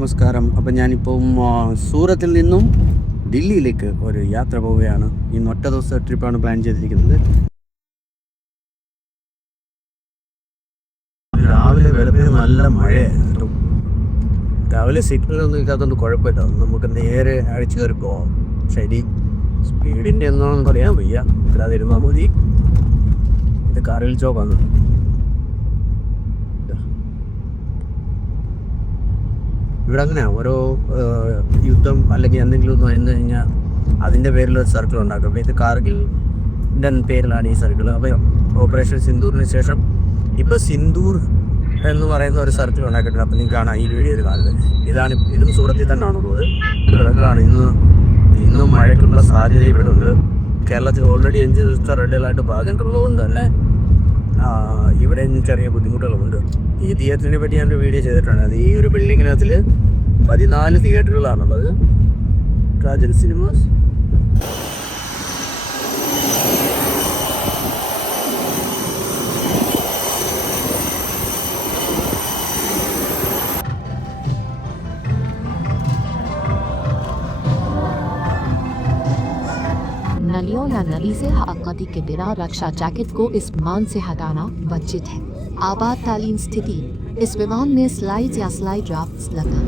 നമസ്കാരം. അപ്പം ഞാനിപ്പം സൂറത്തിൽ നിന്നും ദില്ലിയിലേക്ക് ഒരു യാത്ര പോവുകയാണ്. ഇന്ന് ഒറ്റ ദിവസം ട്രിപ്പാണ് പ്ലാൻ ചെയ്തിരിക്കുന്നത്. രാവിലെ വെളുപ്പിന് നല്ല മഴയായിരുന്നു. രാവിലെ സിഗ്നലൊന്നും ഇല്ലാത്തതുകൊണ്ട് കുഴപ്പമില്ല, നമുക്ക് നേരെ അഴിച്ചു കയറി പോവാം. ശരി, സ്പീഡിൻ്റെ ഒന്നും പറയാൻ വയ്യ, അല്ലാതെ ഇരുന്നാൽ മതി. ഇത് കാറിൽ ചോക്കാണ്. ഇവിടെ അങ്ങനെ ഓരോ യുദ്ധം അല്ലെങ്കിൽ എന്തെങ്കിലും ഒന്ന് വന്നു കഴിഞ്ഞാൽ അതിൻ്റെ പേരിലൊരു സർക്കിൾ ഉണ്ടാക്കും. അപ്പോൾ ഇത് കാർഗിലിൻ്റെ പേരിലാണ് ഈ സർക്കിൾ. അപ്പോൾ ഓപ്പറേഷൻ സിന്ദൂറിന് ശേഷം ഇപ്പോൾ സിന്ദൂർ എന്ന് പറയുന്ന ഒരു സർക്കിൾ ഉണ്ടാക്കിയിട്ടുണ്ട്. അപ്പോൾ നിങ്ങൾക്ക് കാണാം ഈ വീഡിയോയിൽ കാണുന്നത്. ഇതും സൂറത്തിൽ തന്നെയാണുള്ളത്. ഇതാണ് ഇന്നും മഴയ്ക്കുള്ള സാധ്യത ഇവിടെ ഉണ്ട്. കേരളത്തിൽ ഓൾറെഡി 5 ദിവസത്തെ റെഡ് അലർട്ട് ഭാഗത്തുള്ളതുകൊണ്ട് തന്നെ ഇവിടെ ചെറിയ ബുദ്ധിമുട്ടുകളുണ്ട്. ഈ തിയേറ്ററിനെ പറ്റി ഞാനൊരു വീഡിയോ ചെയ്തിട്ടുണ്ട്. അത് ഈ ഒരു ബിൽഡിങ്ങിനകത്തിൽ 14 തിയേറ്ററുകളാണുള്ളത്. രാജൻ സിനിമാസ്. नलियों या नली से हक़ाक़ती के बिना रक्षा जैकेट को इस विमान से हटाना वर्जित है। आपातकालीन स्थिति, इस विमान में स्लाइड या स्लाइड राफ्ट्स लगा।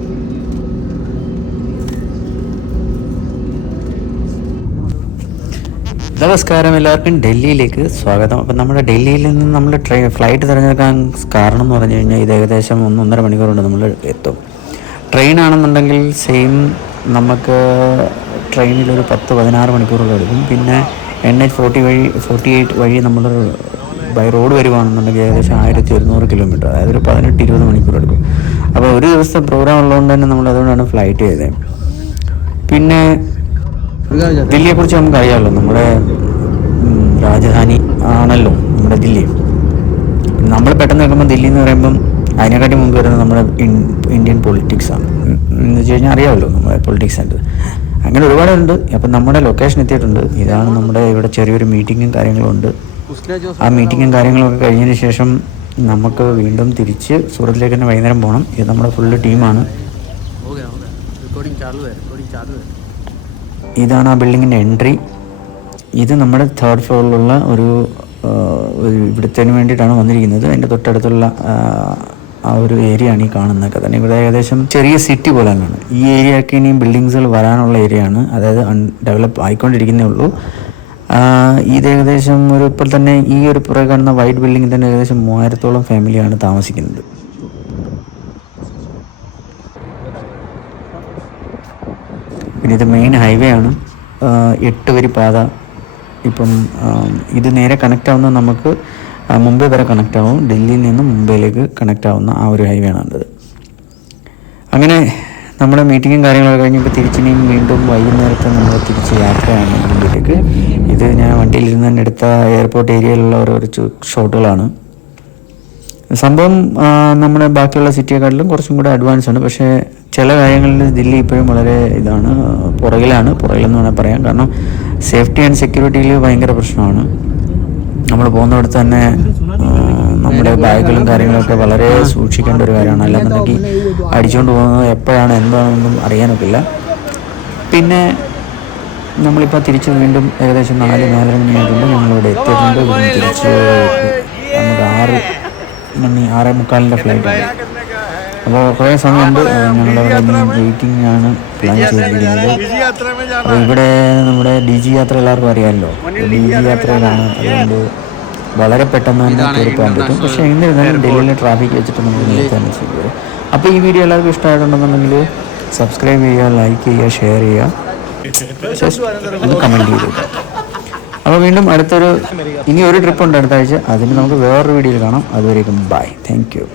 നമസ്കാരം, എല്ലാവർക്കും ഡൽഹിയിലേക്ക് സ്വാഗതം. അപ്പം നമ്മുടെ ഡൽഹിയിൽ നിന്ന് നമ്മൾ ഫ്ലൈറ്റ് തിരഞ്ഞെടുക്കാൻ കാരണം എന്ന് പറഞ്ഞു കഴിഞ്ഞാൽ ഇത് ഏകദേശം 1-1.5 മണിക്കൂർ കൊണ്ട് നമ്മൾ എത്തും. ട്രെയിനാണെന്നുണ്ടെങ്കിൽ സെയിം നമുക്ക് ട്രെയിനിലൊരു 10-16 മണിക്കൂറുകൾ എടുക്കും. പിന്നെ NH-48 വഴി നമ്മൾ ബൈ റോഡ് വരുവാണെന്നുണ്ടെങ്കിൽ ഏകദേശം 1100 കിലോമീറ്റർ, അതായത് ഒരു 18-20 മണിക്കൂർ എടുക്കും. അപ്പോൾ ഒരു ദിവസത്തെ പ്രോഗ്രാം ഉള്ളതുകൊണ്ട് തന്നെ നമ്മൾ അതുകൊണ്ടാണ് ഫ്ലൈറ്റ് ചെയ്തത്. പിന്നെ ദില്ലിയെക്കുറിച്ച് നമുക്കറിയാമല്ലോ, നമ്മുടെ രാജധാനി ആണല്ലോ നമ്മുടെ ദില്ലി. നമ്മൾ പെട്ടെന്ന് കേൾക്കുമ്പോൾ ദില്ലി എന്ന് പറയുമ്പം അതിനെക്കാട്ടി മുമ്പ് വരുന്നത് നമ്മുടെ ഇന്ത്യൻ പൊളിറ്റിക്സാണ്. എന്ന് വെച്ച് കഴിഞ്ഞാൽ അറിയാമല്ലോ നമ്മുടെ പൊളിറ്റിക്സ് സെൻറ്റർ. അങ്ങനെ ഒരുപാടുണ്ട്. അപ്പം നമ്മുടെ ലൊക്കേഷൻ എത്തിയിട്ടുണ്ട്. ഇതാണ് നമ്മുടെ ഇവിടെ ചെറിയൊരു മീറ്റിങ്ങും കാര്യങ്ങളും ഉണ്ട്. ആ മീറ്റിങ്ങും കാര്യങ്ങളൊക്കെ കഴിഞ്ഞതിന് ശേഷം നമുക്ക് വീണ്ടും തിരിച്ച് സൂറത്തിലേക്ക് തന്നെ വൈകുന്നേരം പോകണം. ഇത് നമ്മുടെ ഫുള്ള് ടീമാണ്. ഇതാണ് ആ ബിൽഡിങ്ങിൻ്റെ എൻട്രി. ഇത് നമ്മുടെ 3rd ഫ്ലോറിലുള്ള ഒരു ഇവിടത്തേന് വേണ്ടിയിട്ടാണ് വന്നിരിക്കുന്നത്. അതിൻ്റെ തൊട്ടടുത്തുള്ള ആ ഒരു ഏരിയ ആണ് ഈ കാണുന്നതൊക്കെ തന്നെ. ഇവിടെ ഏകദേശം ചെറിയ സിറ്റി പോലെ തന്നെയാണ് ഈ ഏരിയയൊക്കെ. ഇനിയും ബിൽഡിങ്സുകൾ വരാനുള്ള ഏരിയയാണ്, അതായത് ഡെവലപ്പ് ആയിക്കൊണ്ടിരിക്കുന്നേ ഉള്ളൂ. ഇത് ഏകദേശം ഇപ്പോൾ തന്നെ ഈ ഒരു പുറകെ കാണുന്ന വൈറ്റ് ബിൽഡിംഗ് തന്നെ ഏകദേശം 3000-ഓളം ഫാമിലിയാണ് താമസിക്കുന്നത്. പിന്നെ ഇത് മെയിൻ ഹൈവേ ആണ്, 8 വരി പാത. ഇപ്പം ഇത് നേരെ കണക്റ്റ് ആവുന്നത് നമുക്ക് മുംബൈ വരെ കണക്റ്റ് ആവും. ഡൽഹിയിൽ നിന്നും മുംബൈയിലേക്ക് കണക്റ്റ് ആവുന്ന ആ ഒരു ഹൈവേ ആണത്. അങ്ങനെ നമ്മുടെ മീറ്റിങ്ങും കാര്യങ്ങളൊക്കെ കഴിഞ്ഞപ്പോൾ തിരിച്ചിനിയും വീണ്ടും വൈകുന്നേരത്തെ നമ്മൾ തിരിച്ച് യാത്രയാണ് മുംബൈയിലേക്ക്. ഇത് ഞാൻ വണ്ടിയിലിരുന്ന് തന്നെ എടുത്ത എയർപോർട്ട് ഏരിയയിലുള്ള ഓരോ ഷോട്ടുകളാണ്. സംഭവം നമ്മുടെ ബാക്കിയുള്ള സിറ്റിയെക്കാട്ടിലും കുറച്ചും കൂടെ അഡ്വാൻസ് ആണ്. പക്ഷേ ചില കാര്യങ്ങളിൽ ദില്ലി ഇപ്പോഴും വളരെ പുറകിലെന്ന് വേണമെങ്കിൽ പറയാം. കാരണം സേഫ്റ്റി ആൻഡ് സെക്യൂരിറ്റിയിൽ ഭയങ്കര പ്രശ്നമാണ്. നമ്മൾ പോകുന്നിടത്ത് തന്നെ നമ്മുടെ ബാഗുകളും കാര്യങ്ങളൊക്കെ വളരെ സൂക്ഷിക്കേണ്ട ഒരു കാര്യമാണ്. അല്ലാന്നുണ്ടെങ്കിൽ അടിച്ചുകൊണ്ട് പോകുന്നത് എപ്പോഴാണ് എന്താണെന്നൊന്നും അറിയാനൊക്കില്ല. പിന്നെ നമ്മളിപ്പോൾ തിരിച്ച് വീണ്ടും ഏകദേശം 4-4:30 മണിയായിട്ടുണ്ട്. ഞങ്ങളിവിടെ എത്തിയിട്ടുണ്ട്. തിരിച്ച് നമുക്ക് 6:45 ഫ്ലൈറ്റാണ്. അപ്പോൾ കുറേ സമയമുണ്ട്. ഞങ്ങളവിടെ വെയിറ്റിംഗ് ആണ് പ്ലാൻ ചെയ്തിരിക്കുന്നത്. അപ്പോൾ ഇവിടെ നമ്മുടെ DG യാത്ര എല്ലാവർക്കും അറിയാമല്ലോ, DG യാത്രയിലാണ്. അതുകൊണ്ട് വളരെ പെട്ടെന്ന് തന്നെ കയറി പോകാൻ പറ്റും. പക്ഷേ എന്നിരുന്നാലും ഡൽഹിയിലെ ട്രാഫിക് വെച്ചിട്ട് നമുക്ക് നേരത്തെ തന്നെ ചെയ്യുക. അപ്പോൾ ഈ വീഡിയോ എല്ലാവർക്കും ഇഷ്ടമായിട്ടുണ്ടെന്നുണ്ടെങ്കിൽ സബ്സ്ക്രൈബ് ചെയ്യുക, ലൈക്ക് ചെയ്യുക, ഷെയർ ചെയ്യുക, ഒന്ന് കമൻറ്റ് ചെയ്തിട്ട്. അപ്പോൾ വീണ്ടും ഇനി ഒരു ട്രിപ്പ് ഉണ്ട് അടുത്ത ആഴ്ച. അതിന് നമുക്ക് വേറൊരു വീഡിയോയിൽ കാണാം. അതുവരേക്കും ബൈ, താങ്ക് യു.